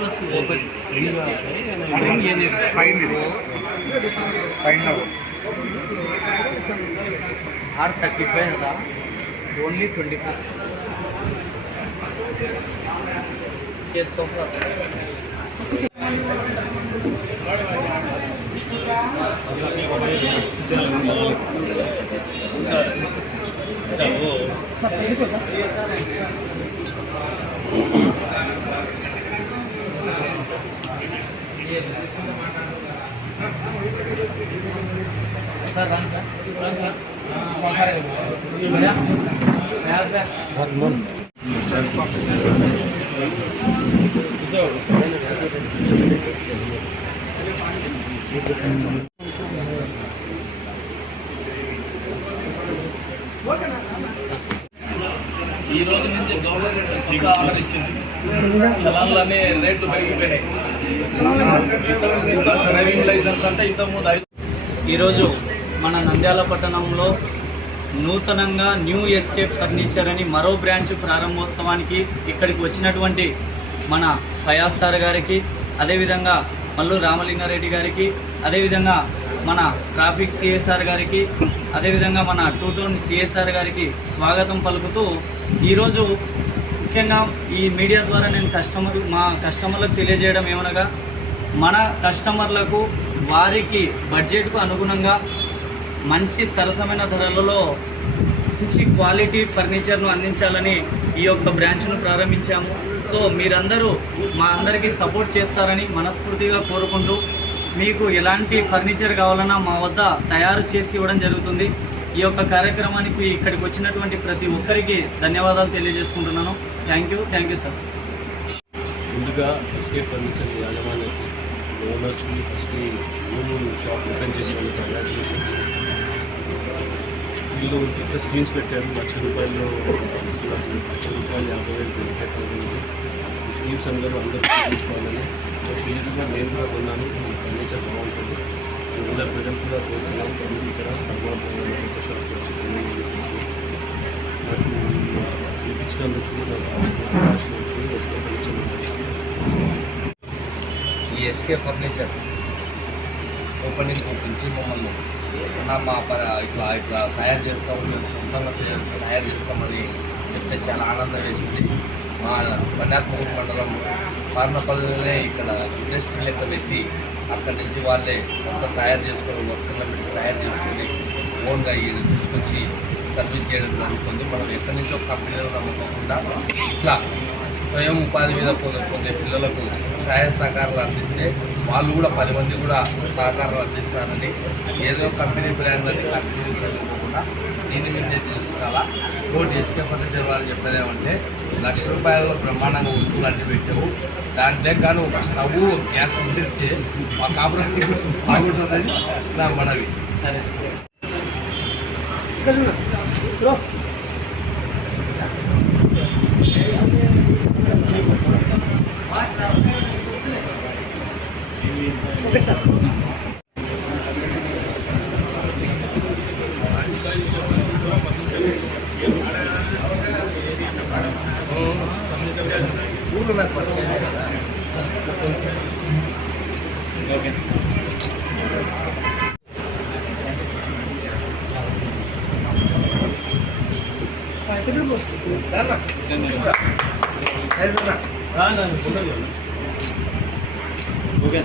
Plus open spring hard 35 था only 20%. Yes, so far. Sir, run, sir. ఈ రోజు నుంచి గవర్నమెంట్ ఆర్డర్ ఇచ్చింది. చలాన్లనే రేట్లు పెరిగిపోయినాయి. డ్రైవింగ్ లైసెన్స్ అంటే ఇంతకుముందు ఈరోజు మన నంద్యాల పట్టణంలో నూతనంగా న్యూ ఎస్కేప్ ఫర్నిచర్ అని మరో బ్రాంచ్ ప్రారంభోత్సవానికి ఇక్కడికి వచ్చినటువంటి మన ఫయాజ్ సార్ గారికి, అదేవిధంగా మల్లు రామలింగారెడ్డి గారికి, అదేవిధంగా మన ట్రాఫిక్ సిఎస్ఆర్ గారికి, అదేవిధంగా మన టూటౌన్ సిఎస్ఆర్ గారికి స్వాగతం పలుకుతూ ఈరోజు ముఖ్యంగా ఈ మీడియా ద్వారా నేను మా కస్టమర్లకు తెలియజేయడం ఏమనగా, మన కస్టమర్లకు వారికి బడ్జెట్కు అనుగుణంగా మంచి సరసమైన ధరలలో మంచి క్వాలిటీ ఫర్నిచర్ను అందించాలని ఈ యొక్క బ్రాంచ్ను ప్రారంభించాము. సో మీరందరూ మా అందరికీ సపోర్ట్ చేస్తారని మనస్ఫూర్తిగా కోరుకుంటూ, మీకు ఎలాంటి ఫర్నిచర్ కావాలన్నా మా వద్ద తయారు చేసి ఇవ్వడం జరుగుతుంది. ఈ యొక్క కార్యక్రమానికి ఇక్కడికి వచ్చినటువంటి ప్రతి ఒక్కరికి ధన్యవాదాలు తెలియజేసుకుంటున్నాను. Thank you sir. ముందుగా ఎస్కేప్ ఫర్నిచర్ యాజమాన్యానికి, ఓనర్స్కి, ఫస్ట్ న్యూ షాప్ ఓపెన్ చేసిన కంగ్రాచులేషన్స్. వీళ్ళు ఇక్కడ స్కీమ్స్ పెట్టారు. ₹1,00,000 ఇస్తున్నారు. ₹1,00,000 50,000 బెనిఫిట్ అవుతుంది. ఈ స్కీమ్స్ అందరూ చూపించుకోవాలని ఫిజికల్గా నేను కూడా కొన్నాను. ఈ ఫర్నిచర్ బాగుంటుంది. ఇలా ప్రజెంట్ కూడా కోరుతున్నాను. ఇక్కడ ఫర్నిచర్ షాప్ వచ్చి నాకు చూపించినందుకు ఈ ఎస్కే ఫర్నిచర్ ఓపెనింగ్ గురించి మమ్మల్ని మా ఇట్లా తయారు చేస్తాము, మేము సొంతంగా తయారు చేస్తామని చెప్తే చాలా ఆనందం వేసింది. మా కన్యాకుమారి మండలం పార్నపల్లినే ఇక్కడ ఇండస్ట్రీ లెక్క పెట్టి అక్కడి నుంచి వాళ్ళే మొత్తం తయారు చేసుకొని వర్కర్లను పెట్టి తయారు చేసుకొని ఓన్గా ఈయన తీసుకొచ్చి సర్వీస్ చేయడం జరుగుతుంది. మనం ఎక్కడి నుంచో కంపెనీలో నమ్మకుండా ఇట్లా స్వయం ఉపాధి మీద పొందే పిల్లలకు సహాయ సహకారాలు అందిస్తే వాళ్ళు కూడా 10 మంది కూడా సహకారాలు అందిస్తారని, ఏదో కంపెనీ బ్రాండ్ అని కంపెనీ కూడా దీని మీదే తెలుసుకోవాలా. ఇంకోటి ఎస్కే ఫర్నిచర్ వాళ్ళు చెప్పేదేమంటే ₹1,00,000 బ్రహ్మాండంగా వస్తువులు అన్ని పెట్టాము. దాంట్లో కానీ ఒక స్టవ్, గ్యాస్ ఇచ్చే మా కాపురానికి బాగుంటుందని నా మనవి. సరే ఓకే సార్. ఊళ్ళో నాకు ఓకే ఓకే